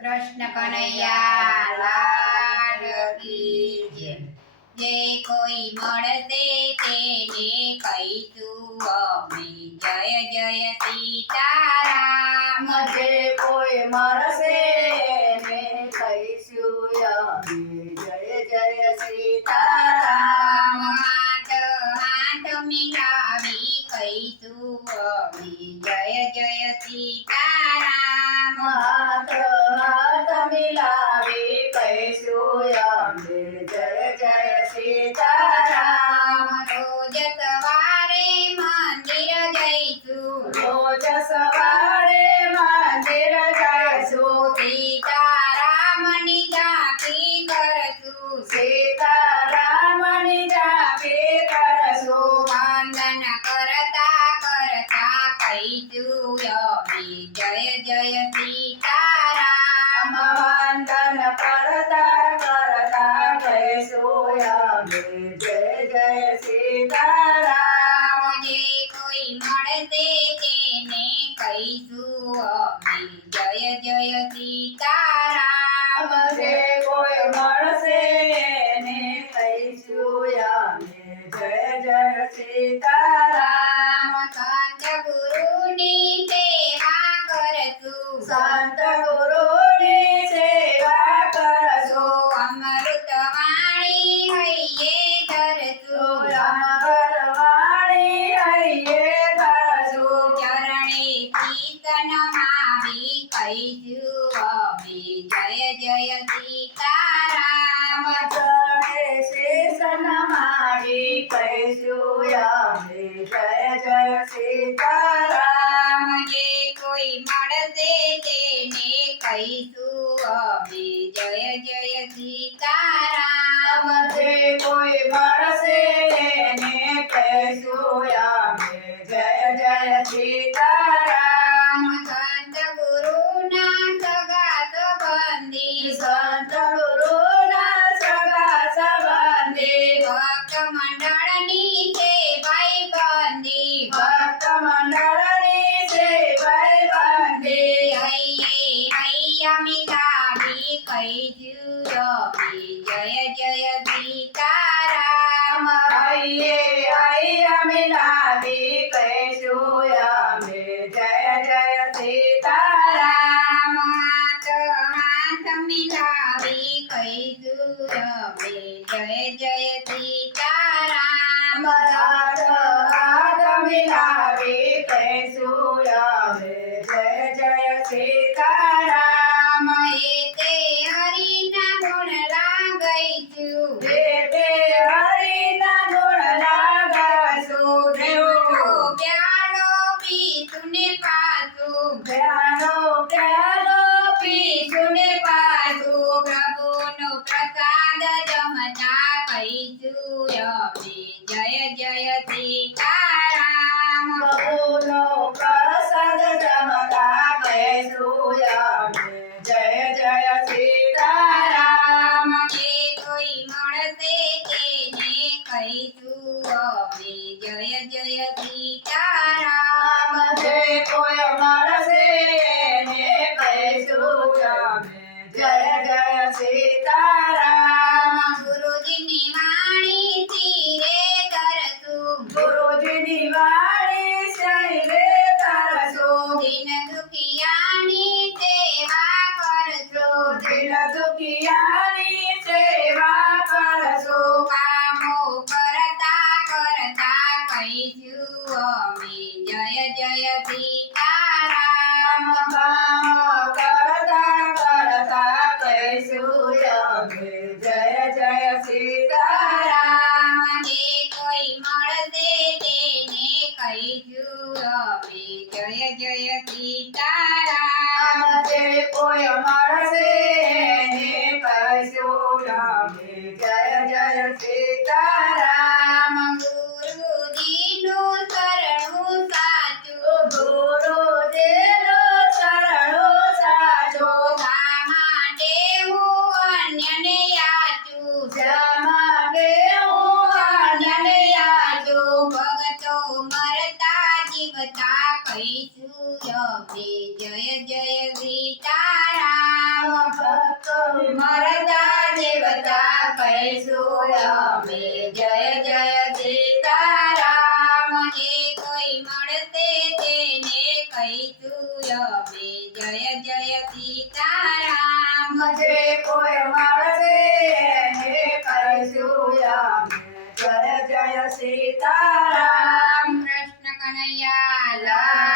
કૃષ્ણ કનૈયા લાલ કી જય. જે કોઈ મળશે તેને કહીશું અમે જય જય સીતારામ. જે કોઈ મળશે ને કહીશું અમે જય જય સીતારામ. હાથ હાથ મિલાવી કહીશું અમે જય જય સીતારામ. હાથ હાથ મિલાવી કહીશું અમે જય જય સીતારામ. રોજ સવારે મંદિર જઈશું, રોજ સવારે મંદિર જઈશું, સીતારામની ઝાંખી કરશું, સીતારામની ઝાંખી કરશું. વંદન કરતા કરતા કહીશું અમે જય જય સીતારામ. વંદન કરતા કરતા કહીશું અમે જય જય સીતારામ. જે કોઈ મળશે તેને કહીશું અમે જય જય સીતારામ. જે કોઈ મળશે એને કહીશું અમે જય જય સીતારામ. સંત ગુરુની સેવા કરશું, સંત ગુરુની સેવા કરશું, અમૃત વાણી હૈયે ધરશું, અમરવાણી હૈયે ધરશું. ચરણે કીર્તન માવી કહીશું અમે જય જય સીતારામ. ચરણે શીશ નમાવી કહીશું અમે જય જય સીતારામ. જે કોઈ મળશે તેને કહીશું અમે જય જય સીતારામ. જે કોઈ મળશે એને કહીશું અમે જય જય સીતારામ. સંત ગુરુના સગા સંબંધી, સંત ગુરુના સગા સંબંધી, ભક્ત મંડળની સેવાઈ બંધી, ભક્ત મંડળની સેવાઈ બંધી. હૈયે હૈયા મિલાવી કહીશું અમે જય જય સીતારામ. હૈયે હૈયા મિલાવી કહીશું અમે જય જય સીતારામ. હાથ હાથ મિલાવી કહીશું અમે જય જય સીતારામ. હાથ હાથ મિલાવી કહીશું અમે જય જય સીતારામ. તે હરિના ગુણ ગાઈશું, તે હરિના ગુણ ગાઈશું. દેવનો પ્યાલો પીશું ને પાછું, પ્યાલો પ્યાલો પીશું ને પાછું. પ્રભુનો પ્રસાદ જમતા કહીશું અમે જય જય સીતારામ. પ્રભુનો પ્રસાદ જમતા કહીશું અમે જય જય સીતારામ. જે કોઈ મળશે તેને કહીશું અમે જય જય સીતારામ. જે કોઈ મળશે એને કહીશું અમે જય જય સીતારામ. ગુરુજીની વાણી ધીરે ધરશું, ગુરુજીની વાણી શૈલે તરશું, દિન દુખિયાની સેવા કરશું, દિલ દુખિયાની સેવા કરશું. કામો કરતા કરતા કહીશું અમે જય જય સીતારામ. કામ કરતા કરતા કહીશું અમે જય જય સીતારામ. જે કોઈ મળશે તેને કહીશું અમે જય જય સીતારામ. જે કોઈ મળશે એને કહીશું અમે જય જય સીતારામ. ગુરુજીનું શરણું સાચું, ગુરુજીનું શરણું સાચું. શા માટે હું અન્યને યાચું, શા માટે હું અન્યને યાચું. ભગતો મરતા જીવતા કહીશું અમે જય જય સીતારામ. મરતા દેવતા કહીશું અમે જય જય સીતારામ જે કોઈ મળશે તેને કહીશું અમે જય જય સીતારામ જે કોઈ મળશે એને કહીશું અમે જય જય સીતારામ કૃષ્ણ કનૈયા લાલ